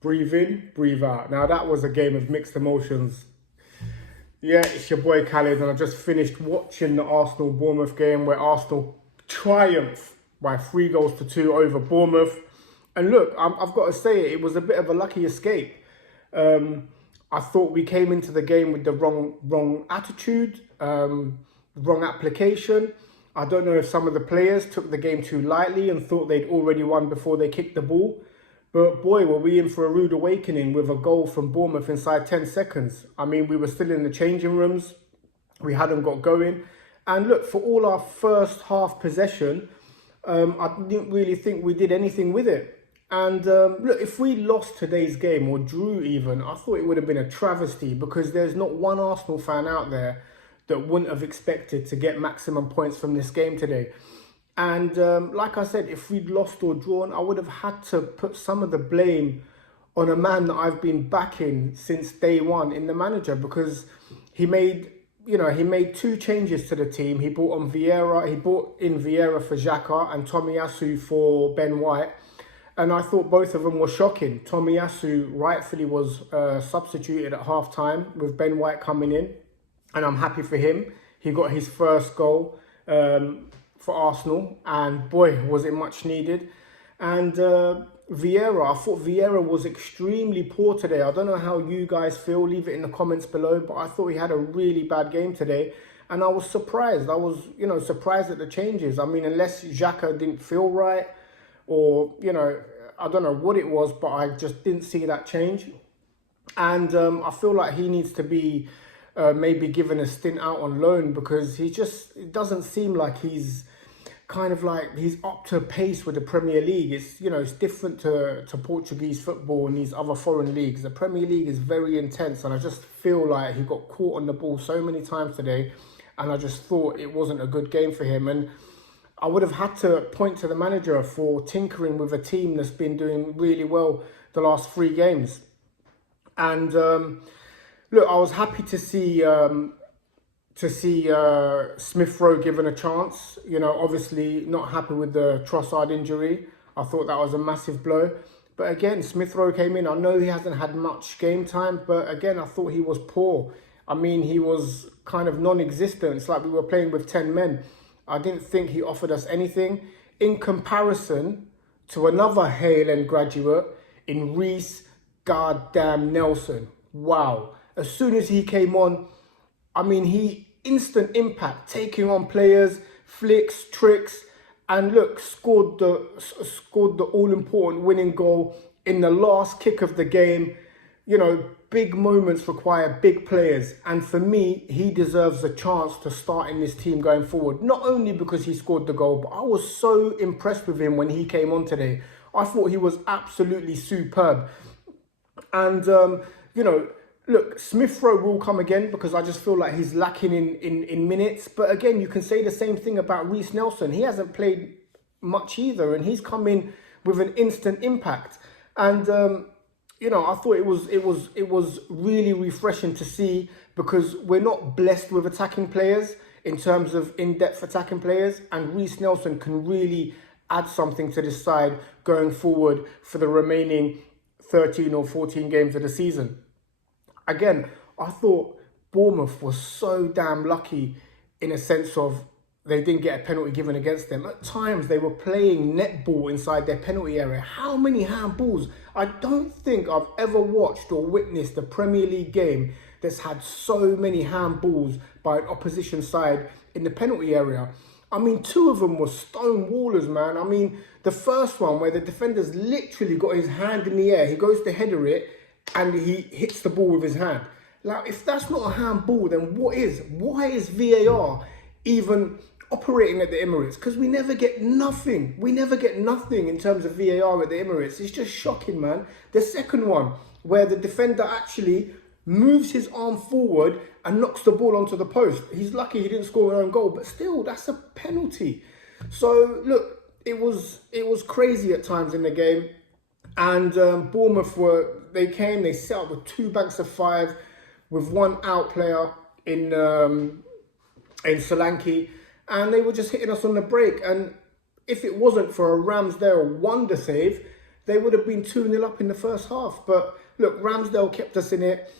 breathe in, breathe out. Now that was a game of mixed emotions. Yeah, it's your boy Khalid, and I just finished watching the Arsenal-Bournemouth game where Arsenal triumphed by 3 goals to 2 over Bournemouth. And look, I've got to say it was a bit of a lucky escape. I thought we came into the game with the wrong attitude, wrong application. I don't know if some of the players took the game too lightly and thought they'd already won before they kicked the ball. But boy, were we in for a rude awakening with a goal from Bournemouth inside 10 seconds. I mean, we were still in the changing rooms. We hadn't got going. And look, for all our first half possession, I didn't really think we did anything with it. And look, if we lost today's game or drew even, I thought it would have been a travesty, because there's not one Arsenal fan out there that wouldn't have expected to get maximum points from this game today. And like I said, if we'd lost or drawn, I would have had to put some of the blame on a man that I've been backing since day one in the manager, because he made 2 changes to the team. He brought in Vieira for Xhaka and Tomiyasu for Ben White. And I thought both of them were shocking. Tomiyasu rightfully was substituted at half-time with Ben White coming in. And I'm happy for him. He got his first goal for Arsenal, and boy, was it much needed. And Vieira, I thought Vieira was extremely poor today. I don't know how you guys feel, leave it in the comments below, but I thought he had a really bad game today, and I was surprised. I was, surprised at the changes. I mean, unless Xhaka didn't feel right, or, I don't know what it was, but I just didn't see that change. And I feel like he needs to be maybe given a stint out on loan, because it doesn't seem like he's he's up to pace with the Premier League. It's different to Portuguese football and these other foreign leagues. The Premier League is very intense, and I just feel like he got caught on the ball so many times today, and I just thought it wasn't a good game for him. And I would have had to point to the manager for tinkering with a team that's been doing really well the last 3 games. And look, I was happy to see Smith Rowe given a chance. Obviously not happy with the Trossard injury. I thought that was a massive blow. But again, Smith Rowe came in. I know he hasn't had much game time, but again, I thought he was poor. I mean, he was kind of non-existent. It's like we were playing with 10 men. I didn't think he offered us anything in comparison to another Hale End graduate in Reece goddamn Nelson. Wow. As soon as he came on, I mean, he instant impact, taking on players, flicks, tricks, and look, scored the all-important winning goal in the last kick of the game. Big moments require big players, and for me, he deserves a chance to start in this team going forward. Not only because he scored the goal, but I was so impressed with him when he came on today. I thought he was absolutely superb. And look, Smith Rowe will come again, because I just feel like he's lacking in minutes. But again, you can say the same thing about Reece Nelson. He hasn't played much either, and he's come in with an instant impact. And I thought it was really refreshing to see, because we're not blessed with attacking players in terms of in-depth attacking players, and Reece Nelson can really add something to this side going forward for the remaining 13 or 14 games of the season. Again, I thought Bournemouth was so damn lucky in a sense of they didn't get a penalty given against them. At times, they were playing netball inside their penalty area. How many handballs? I don't think I've ever watched or witnessed a Premier League game that's had so many handballs by an opposition side in the penalty area. I mean, 2 of them were stone wallers, man. I mean, the first one where the defender's literally got his hand in the air, he goes to header it, and he hits the ball with his hand. Like, if that's not a handball, then what is? Why is VAR even operating at the Emirates? Because we never get nothing. We never get nothing in terms of VAR at the Emirates. It's just shocking, man. The second one, where the defender actually moves his arm forward and knocks the ball onto the post. He's lucky he didn't score an own goal, but still, that's a penalty. So, look, it was crazy at times in the game. And Bournemouth they set up with 2 banks of 5 with 1 out player in Solanke, and they were just hitting us on the break. And if it wasn't for a Ramsdale wonder save, they would have been 2-0 up in the first half. But look, Ramsdale kept us in it.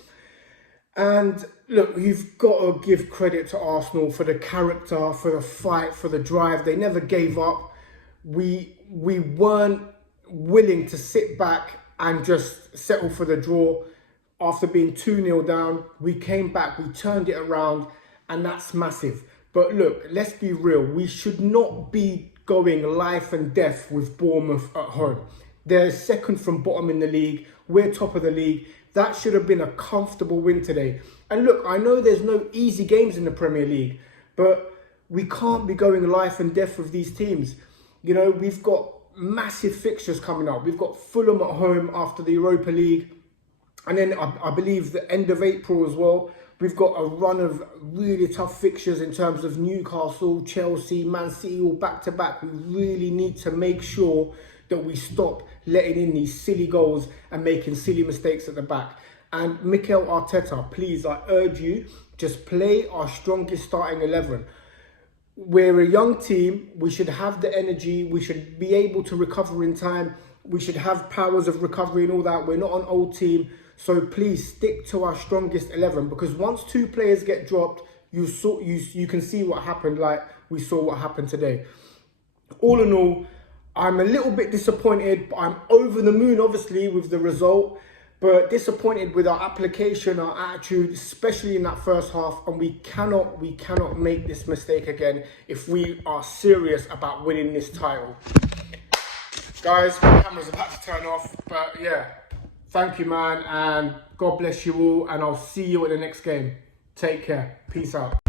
And look, you've got to give credit to Arsenal for the character, for the fight, for the drive. They never gave up. We weren't willing to sit back and just settle for the draw. After being 2-0 down, we came back, we turned it around, and that's massive. But look, let's be real. We should not be going life and death with Bournemouth at home. They're second from bottom in the league. We're top of the league. That should have been a comfortable win today. And look, I know there's no easy games in the Premier League, but we can't be going life and death with these teams. You know, we've got massive fixtures coming up. We've got Fulham at home after the Europa League. And then I believe the end of April as well, we've got a run of really tough fixtures in terms of Newcastle, Chelsea, Man City, all back-to-back. We really need to make sure that we stop letting in these silly goals and making silly mistakes at the back. And Mikel Arteta, please, I urge you, just play our strongest starting 11. We're a young team. We should have the energy. We should be able to recover in time. We should have powers of recovery and all that. We're not an old team. So please stick to our strongest 11, because once 2 players get dropped, you can see what happened, like we saw what happened today. All in all, I'm a little bit disappointed, but I'm over the moon, obviously, with the result. But disappointed with our application, our attitude, especially in that first half. And we cannot make this mistake again if we are serious about winning this title. Guys, my camera's about to turn off, but yeah. Thank you, man, and God bless you all, and I'll see you at the next game. Take care. Peace out.